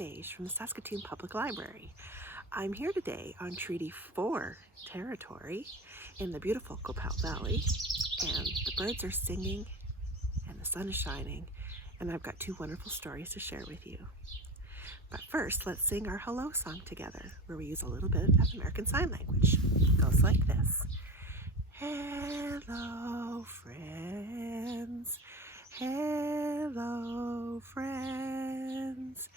Saache from the Saskatoon Public Library. I'm here today on Treaty 4 territory in the beautiful Qu'Appelle Valley, and the birds are singing and the sun is shining, and I've got two wonderful stories to share with you. But first, let's sing our hello song together, where we use a little bit of American Sign Language. It goes like this. Hello, friends. Hello, friends.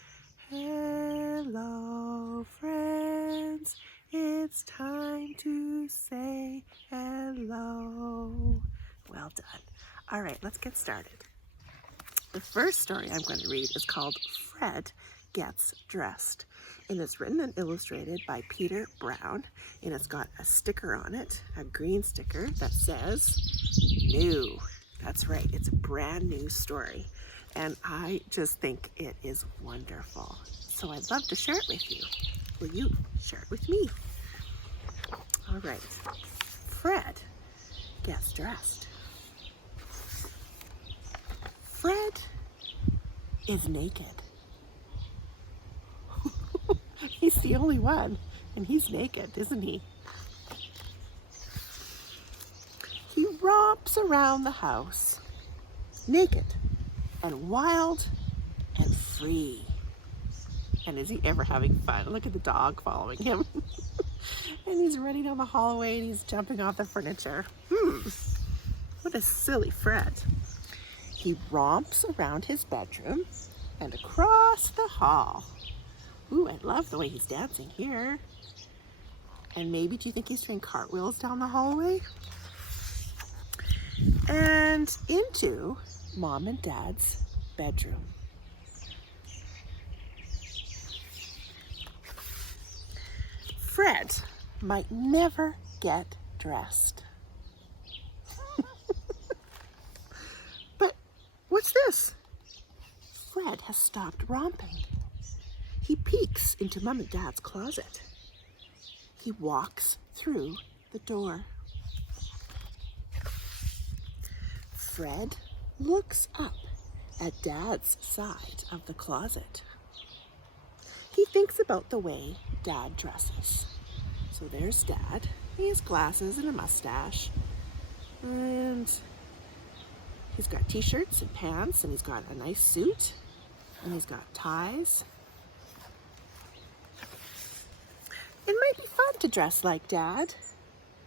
Hello, friends. It's time to say hello. Well done. All right, let's get started. The first story I'm going to read is called Fred Gets Dressed, and it's written and illustrated by Peter Brown, and it's got a sticker on it, a green sticker that says new. That's right, it's a brand new story, and I just think it is wonderful. So I'd love to share it with you. Will you share it with me? All right, Fred gets dressed. Fred is naked. He's the only one, and he's naked, isn't he? He romps around the house, naked and wild and free. And is he ever having fun? Look at the dog following him. And he's running down the hallway and he's jumping off the furniture. What a silly Fred. He romps around his bedroom and across the hall. Ooh, I love the way he's dancing here. And maybe, do you think he's doing cartwheels down the hallway? And into Mom and Dad's bedroom. Fred might never get dressed. But what's this? Fred has stopped romping. He peeks into Mom and Dad's closet. He walks through the door. Fred looks up at Dad's side of the closet. He thinks about the way Dad dresses. So there's Dad. He has glasses and a mustache. And he's got t-shirts and pants, and he's got a nice suit, and he's got ties. It might be fun to dress like Dad.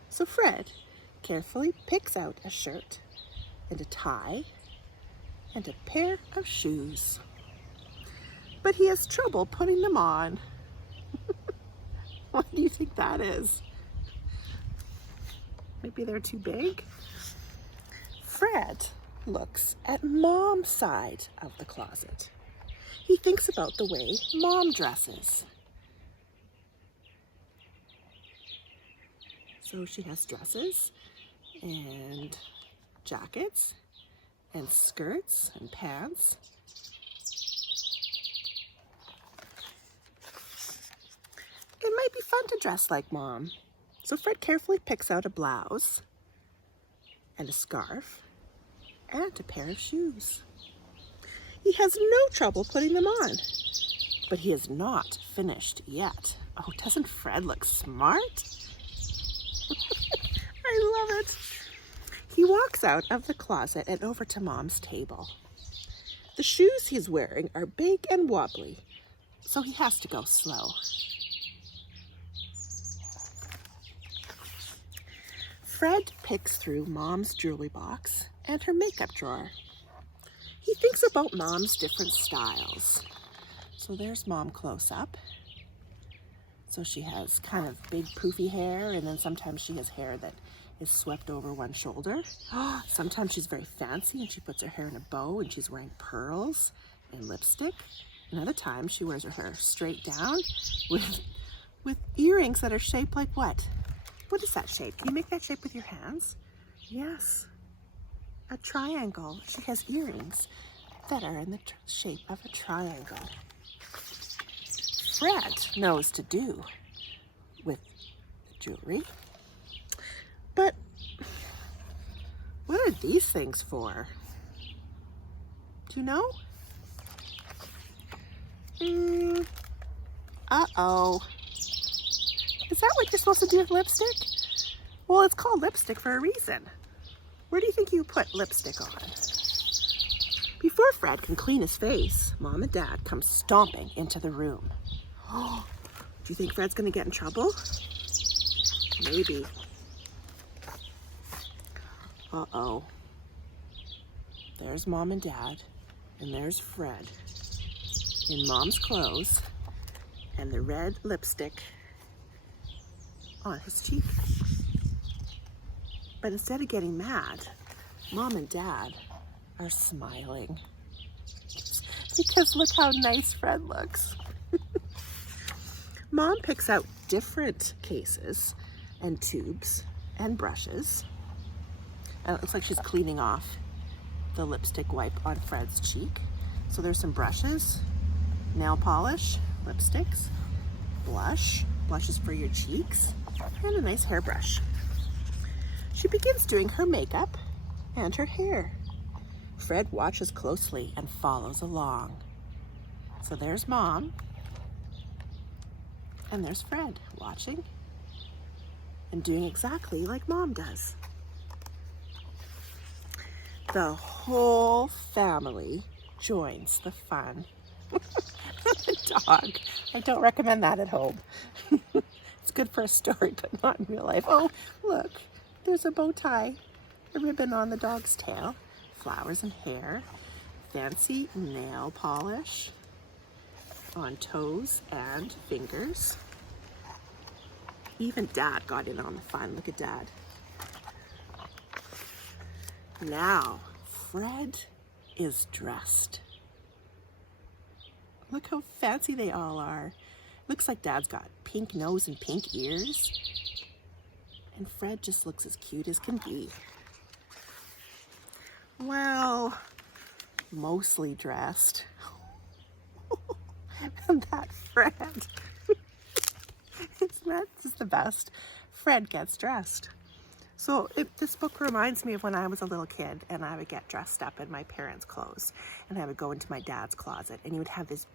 So Fred carefully picks out a shirt and a tie and a pair of shoes. But he has trouble putting them on. What do you think that is? Maybe they're too big? Fred looks at Mom's side of the closet. He thinks about the way Mom dresses. So she has dresses and jackets and skirts and pants. It might be fun to dress like Mom. So Fred carefully picks out a blouse and a scarf and a pair of shoes. He has no trouble putting them on, but he is not finished yet. Oh, doesn't Fred look smart? I love it. He walks out of the closet and over to Mom's table. The shoes he's wearing are big and wobbly, so he has to go slow. Fred picks through Mom's jewelry box and her makeup drawer. He thinks about Mom's different styles. So there's Mom close up. So she has kind of big poofy hair, and then sometimes she has hair that is swept over one shoulder. Sometimes she's very fancy and she puts her hair in a bow and she's wearing pearls and lipstick. Another time she wears her hair straight down with earrings that are shaped like what? What is that shape? Can you make that shape with your hands? Yes, a triangle. She has earrings that are in the shape of a triangle. Fred knows to do with jewelry. But what are these things for? Do you know? Uh-oh. Is that what you're supposed to do with lipstick? Well, it's called lipstick for a reason. Where do you think you put lipstick on? Before Fred can clean his face, Mom and Dad come stomping into the room. Oh, do you think Fred's gonna get in trouble? Maybe. Uh-oh. There's Mom and Dad, and there's Fred in Mom's clothes and the red lipstick on his cheek. But instead of getting mad, Mom and Dad are smiling. Because look how nice Fred looks. Mom picks out different cases and tubes and brushes. And it looks like she's cleaning off the lipstick wipe on Fred's cheek. So there's some brushes, nail polish, lipsticks, blushes for your cheeks, and a nice hairbrush. She begins doing her makeup and her hair. Fred watches closely and follows along. So there's Mom, and there's Fred watching and doing exactly like Mom does. The whole family joins the fun. The dog. I don't recommend that at home. It's good for a story, but not in real life. Oh, look, there's a bow tie, a ribbon on the dog's tail, flowers and hair, fancy nail polish on toes and fingers. Even Dad got in on the fun. Look at Dad. Now, Fred is dressed. Look how fancy they all are. Looks like Dad's got pink nose and pink ears. And Fred just looks as cute as can be. Well, mostly dressed. And that Fred. That's just the best. Fred gets dressed. So this book reminds me of when I was a little kid and I would get dressed up in my parents' clothes and I would go into my dad's closet and he would have these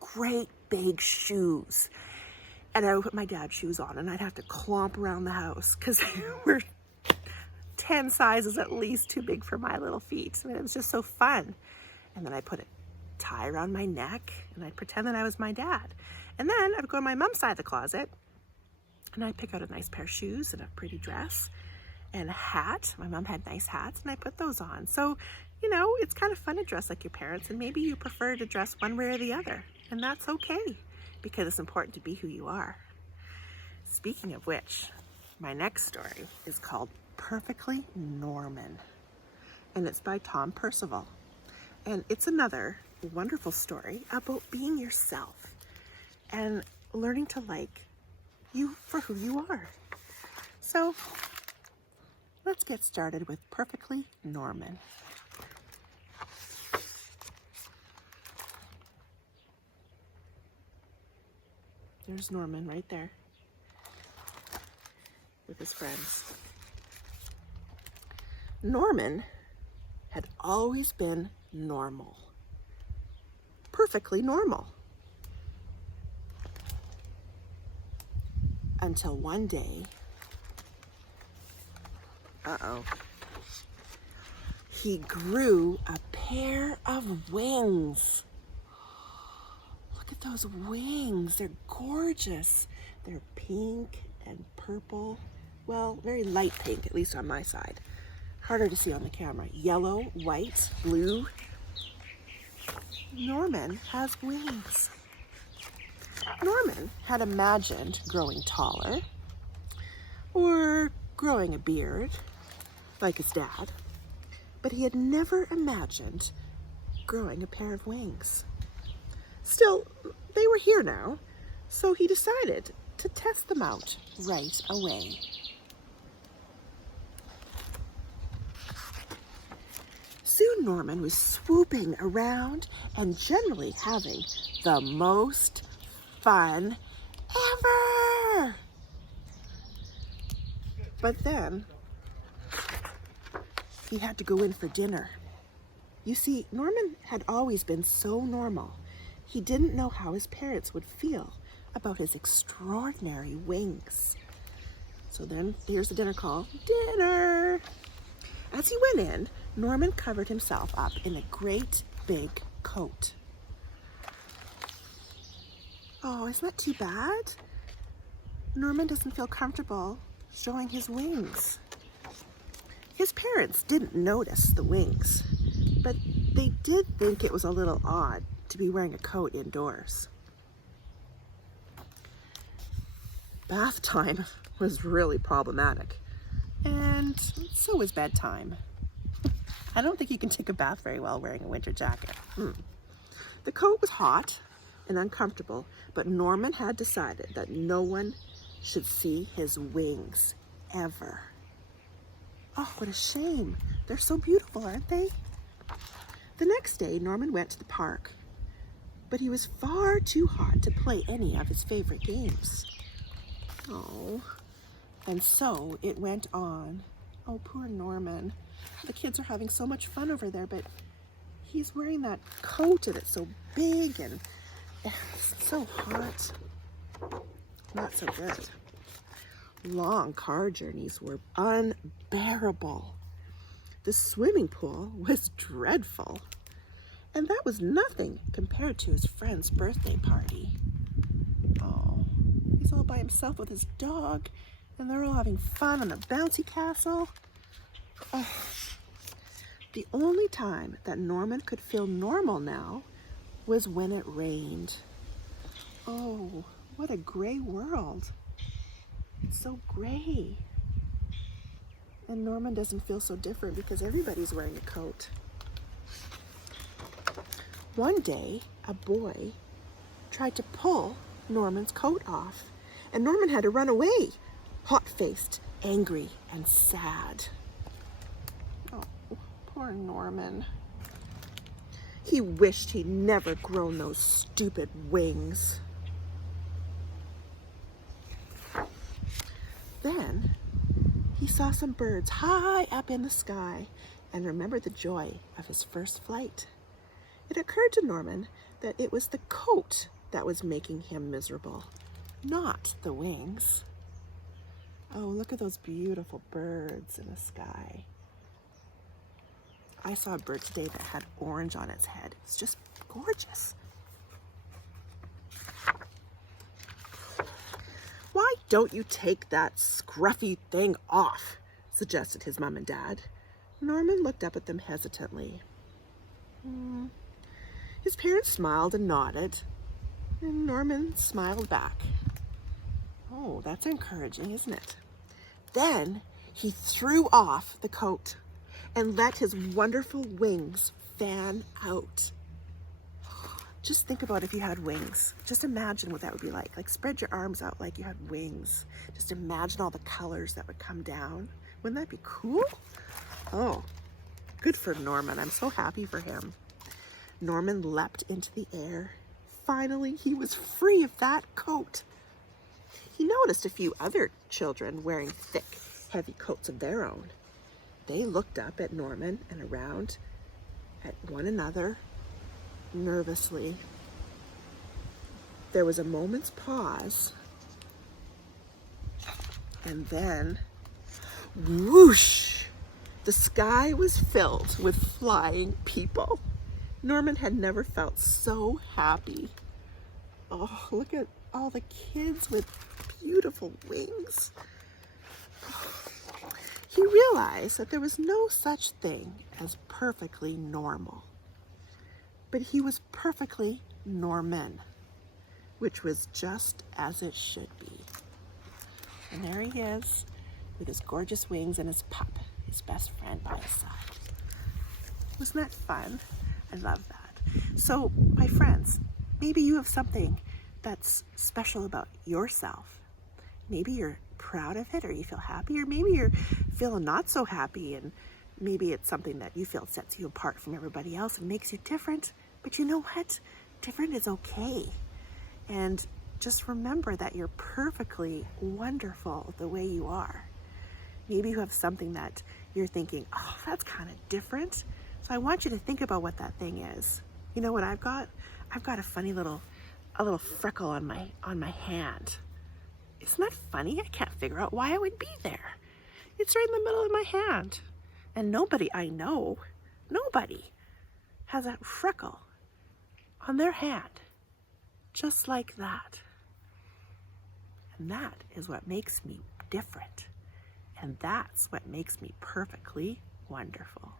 great big shoes and I would put my dad's shoes on and I'd have to clomp around the house because they were 10 sizes at least too big for my little feet. I mean, it was just so fun. And then I put a tie around my neck and I'd pretend that I was my dad. And then I would go to my mom's side of the closet and I'd pick out a nice pair of shoes and a pretty dress and a hat. My mom had nice hats and I put those on. So, you know, it's kind of fun to dress like your parents and maybe you prefer to dress one way or the other. And that's okay because it's important to be who you are. Speaking of which, my next story is called Perfectly Norman and it's by Tom Percival. And it's another wonderful story about being yourself and learning to like you for who you are. So let's get started with Perfectly Norman. There's Norman right there with his friends. Norman had always been normal. Perfectly normal. Until one day, he grew a pair of wings. Look at those wings. They're gorgeous. They're pink and purple. Well, very light pink, at least on my side. Harder to see on the camera. Yellow, white, blue. Norman has wings. Norman had imagined growing taller or growing a beard like his dad, but he had never imagined growing a pair of wings. Still, they were here now, so he decided to test them out right away. Soon Norman was swooping around and generally having the most fun ever. But then he had to go in for dinner. You see, Norman had always been so normal. He didn't know how his parents would feel about his extraordinary wings. So then here's the dinner call. Dinner! As he went in, Norman covered himself up in a great big coat. Oh, isn't that too bad? Norman doesn't feel comfortable showing his wings. His parents didn't notice the wings, but they did think it was a little odd to be wearing a coat indoors. Bath time was really problematic, and so was bedtime. I don't think you can take a bath very well wearing a winter jacket. The coat was hot and uncomfortable, but Norman had decided that no one should see his wings ever. Oh, what a shame. They're so beautiful, aren't they? The next day, Norman went to the park, but he was far too hot to play any of his favorite games. Oh, and so it went on. Oh, poor Norman. The kids are having so much fun over there, but he's wearing that coat and it's so big and it's so hot. Not so good. Long car journeys were unbearable. The swimming pool was dreadful. And that was nothing compared to his friend's birthday party. Oh, he's all by himself with his dog, and they're all having fun on the bouncy castle. Oh. The only time that Norman could feel normal now was when it rained. Oh, what a gray world. It's so gray. And Norman doesn't feel so different because everybody's wearing a coat. One day, a boy tried to pull Norman's coat off, and Norman had to run away, hot-faced, angry, and sad. Oh, poor Norman. He wished he'd never grown those stupid wings. Then he saw some birds high up in the sky and remembered the joy of his first flight. It occurred to Norman that it was the coat that was making him miserable, not the wings. Oh, look at those beautiful birds in the sky. I saw a bird today that had orange on its head. It's just gorgeous. Why don't you take that scruffy thing off? Suggested his mom and dad. Norman looked up at them hesitantly. His parents smiled and nodded, and Norman smiled back. Oh, that's encouraging, isn't it? Then he threw off the coat and let his wonderful wings fan out. Just think about if you had wings. Just imagine what that would be like. Like, spread your arms out like you had wings. Just imagine all the colors that would come down. Wouldn't that be cool? Oh, good for Norman. I'm so happy for him. Norman leapt into the air. Finally, he was free of that coat. He noticed a few other children wearing thick, heavy coats of their own. They looked up at Norman and around at one another nervously. There was a moment's pause, and then, whoosh! The sky was filled with flying people. Norman had never felt so happy. Oh, look at all the kids with beautiful wings. He realized that there was no such thing as perfectly normal. But he was perfectly Norman, which was just as it should be. And there he is, with his gorgeous wings and his pup, his best friend by his side. Wasn't that fun? I love that. So, my friends, maybe you have something that's special about yourself. Maybe you're proud of it, or you feel happy, or maybe you're feeling not so happy, and maybe it's something that you feel sets you apart from everybody else and makes you different. But you know what? Different is okay. And just remember that you're perfectly wonderful the way you are. Maybe you have something that you're thinking, oh, that's kind of different. So I want you to think about what that thing is. You know what I've got? I've got a funny little freckle on my hand. Isn't that funny? I can't figure out why it would be there. It's right in the middle of my hand. And nobody I know, nobody has a freckle on their hand just like that. And that is what makes me different. And that's what makes me perfectly wonderful.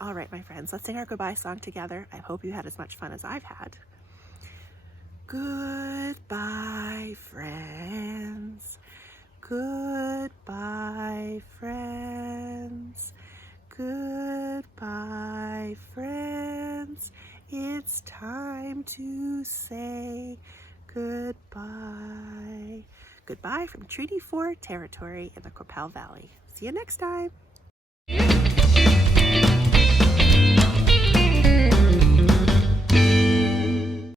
All right, my friends, let's sing our goodbye song together. I hope you had as much fun as I've had. Goodbye, friends. Goodbye, friends. Goodbye, friends. It's time to say goodbye. Goodbye from Treaty 4 territory in the Qu'Appelle Valley. See you next time.